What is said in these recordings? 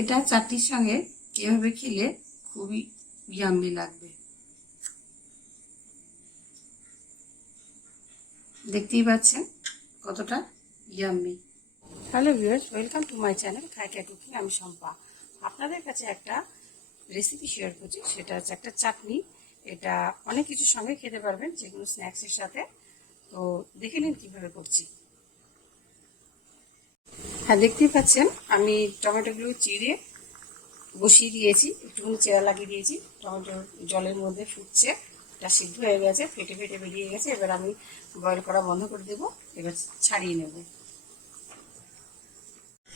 এটা চাটনির সঙ্গে এভাবে খেলে খুবই ইয়াম্মি লাগবে। দেখতেই পাচ্ছেন কতটা yummy. Hello viewers, welcome to my channel Khai Khai cooking. আমি শম্পা। আপনাদের কাছে একটা রেসিপি শেয়ার করছি, সেটা হচ্ছে একটা চাটনি। এটা অনেক কিছুর সঙ্গে খেতে পারবেন, যে কোনো স্ন্যাক্সের সাথে। তো দেখে নিন কীভাবে করছি। হ্যাঁ, দেখতেই পাচ্ছেন আমি টমেটোগুলো চিড়ে বসিয়ে দিয়েছি, একটুখানি চেরা লাগিয়ে দিয়েছি। টমেটো জলের মধ্যে ফুটছে, এটা সিদ্ধ হয়ে গেছে, ফেটে ফেটে বেরিয়ে গেছে। এবার আমি বয়েল করা বন্ধ করে দেবো, এবার ছাড়িয়ে নেব।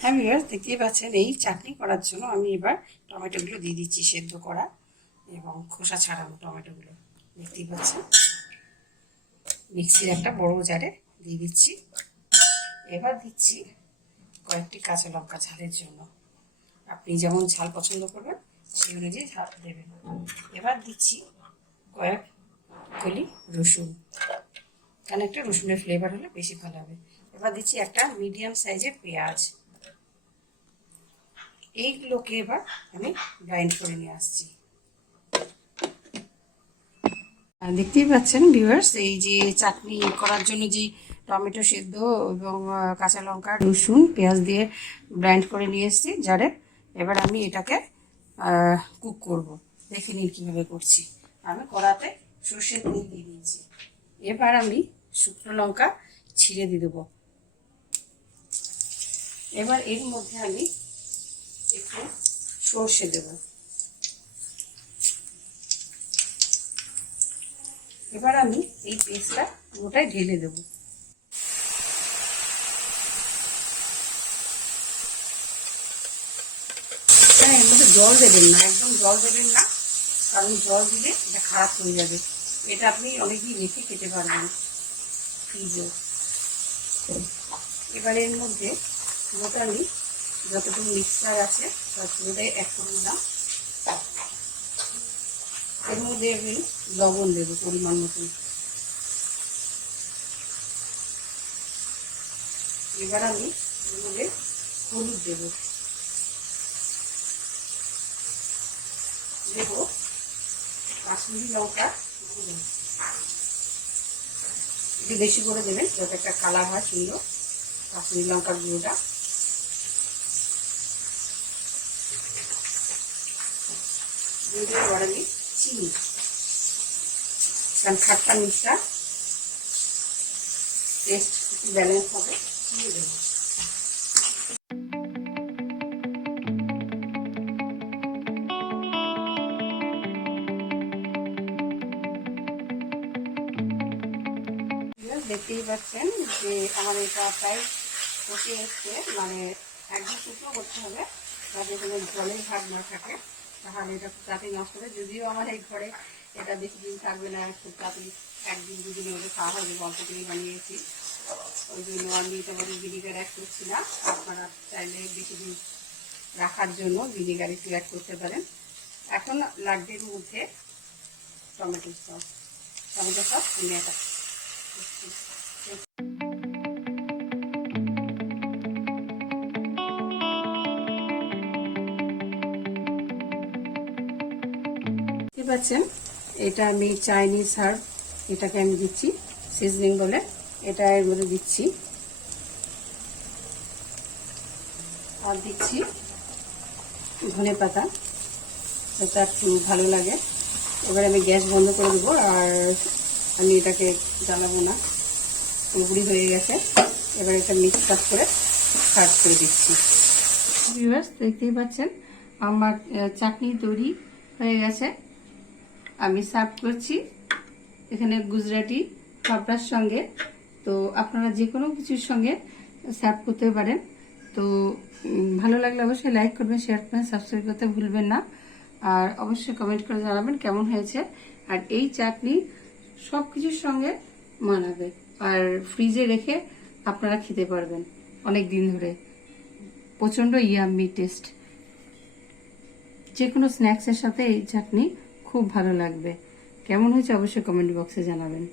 হ্যাঁ ভিউয়ার্স, দেখতেই পাচ্ছেন এই চাটনি করার জন্য আমি এবার টমেটোগুলো দিয়ে দিচ্ছি, সেদ্ধ করা এবং খোসা ছাড়ানো টমেটোগুলো। দেখতেই পাচ্ছেন মিক্সির একটা বড় জারে দিয়ে দিচ্ছি। এবার দিচ্ছি কয়েকটি কাঁচা লঙ্কা ঝালের জন্য। আপনি যেমন ঝাল পছন্দ করবেন সেই অনুযায়ী ঝাল দেবেন। এবার দিচ্ছি কয়েক কলি রসুন, কারণ একটা রসুনের ফ্লেভার হলে বেশি ভালো হবে। এবার দিচ্ছি একটা মিডিয়াম সাইজের পেঁয়াজ। এইগুলোকে এবার আমি গ্রাইন্ড করে নিয়ে আসছি। দেখতেই পাচ্ছেন ভিউয়ার্স, এই যে চাটনি করার জন্য যে টমেটো সেদ্ধ এবং কাঁচা লঙ্কা রসুন পেঁয়াজ দিয়ে গ্রাইন্ড করে নিয়ে এসেছি জারে। এবার আমি এটাকে কুক করব। দেখে নিন কীভাবে করছি। আমি কড়াতে সর্ষের তেল দিয়ে দিয়েছি। এবার আমি শুকনো লঙ্কা ছিঁড়ে দিয়ে দেবো। এবার এর মধ্যে আমি একটু সর্ষে দেব। এবার আমি এই পেস্টটা পুরোটাই ঢেলে দেব। হ্যাঁ, এর মধ্যে জল দেবেন না, একদম জল দেবেন না, কারণ জল দিলে এটা খারাপ হয়ে যাবে। এটা আপনি অনেকদিন রেখে খেতে পারবেন ফ্রিজে। এবার এর মধ্যে পুরোটা আমি যতটুকু মিক্সচার আছে তার পুরোটাই অ্যাড করে দিলাম। এর মধ্যে আমি লবণ দেবো পরিমাণ মতন। এবার আমি এর মধ্যে হলুদ দেবো, কাশ্মীরি লঙ্কা গুঁড়ো একটু বেশি করে দেবেন, যাতে একটা কালার হয় সুন্দর। কাশ্মীরি লঙ্কার গুঁড়োটা এবার আমি চিনি, কারণ খাট্টা মিষ্টা টেস্ট একটু ব্যালেন্স হবে, চিনি দেবো। দেখতেই পাচ্ছেন যে আমার এটা প্রায় কষে এসছে, মানে একদম শুকনো করতে হবে যাতে কোনো জলের ভাগ না থাকে, তাহলে এটা খুব তাড়াতাড়ি নষ্ট হবে। যদিও আমার এই ঘরে এটা বেশি দিন থাকবে না, খুব তাড়াতাড়ি একদিন দুদিনের মধ্যে খাওয়া হবে, অল্প করে বানিয়েছি। ওই জন্য আমি এটা বলি ভিনিগার অ্যাড করছি না। আপনারা চাইলে বেশি দিন রাখার জন্য ভিনিগার একটু অ্যাড করতে পারেন। এখন লাগবে এর মধ্যে টমেটো সস ভিনেগার। দেখতে পাচ্ছেন এটা আমি চাইনিজ হার্ব, এটাকে আমি দিচ্ছি সিজনিং বলে, এটা এর মধ্যে দিচ্ছি। আর দিচ্ছি ধনে পাতা, এটা একটু ভালো লাগে। এবার আমি গ্যাস বন্ধ করে দেবো, আর আমি এটাকে জ্বালাবো না, পুরোপুরি হয়ে গেছে। এবার এটা মিক্স আপ করে সার্ভ করে দিচ্ছি। ভিউয়ার্স, দেখতেই পাচ্ছেন আমার চাটনি তৈরি হয়ে গেছে। আমি সার্ভ করছি এখানে গুজরাটি ফাফড়ার সঙ্গে। তো আপনারা যে কোনো কিছুর সঙ্গে সার্ভ করতে পারেন। তো ভালো লাগলে অবশ্যই লাইক করবেন, শেয়ার করবেন, সাবস্ক্রাইব করতে ভুলবেন না। আর অবশ্যই কমেন্ট করে জানাবেন কেমন হয়েছে। আর এই চাটনি সব কিছুর সঙ্গে মানাবে, আর ফ্রিজে রেখে আপনারা খেতে পারবেন অনেক দিন ধরে। প্রচণ্ড ইয়াম্মি টেস্ট, যে কোনো স্ন্যাক্সের সাথে এই চাটনি খুব ভালো লাগবে। কেমন হয়েছে অবশ্যই কমেন্ট বক্সে জানাবেন।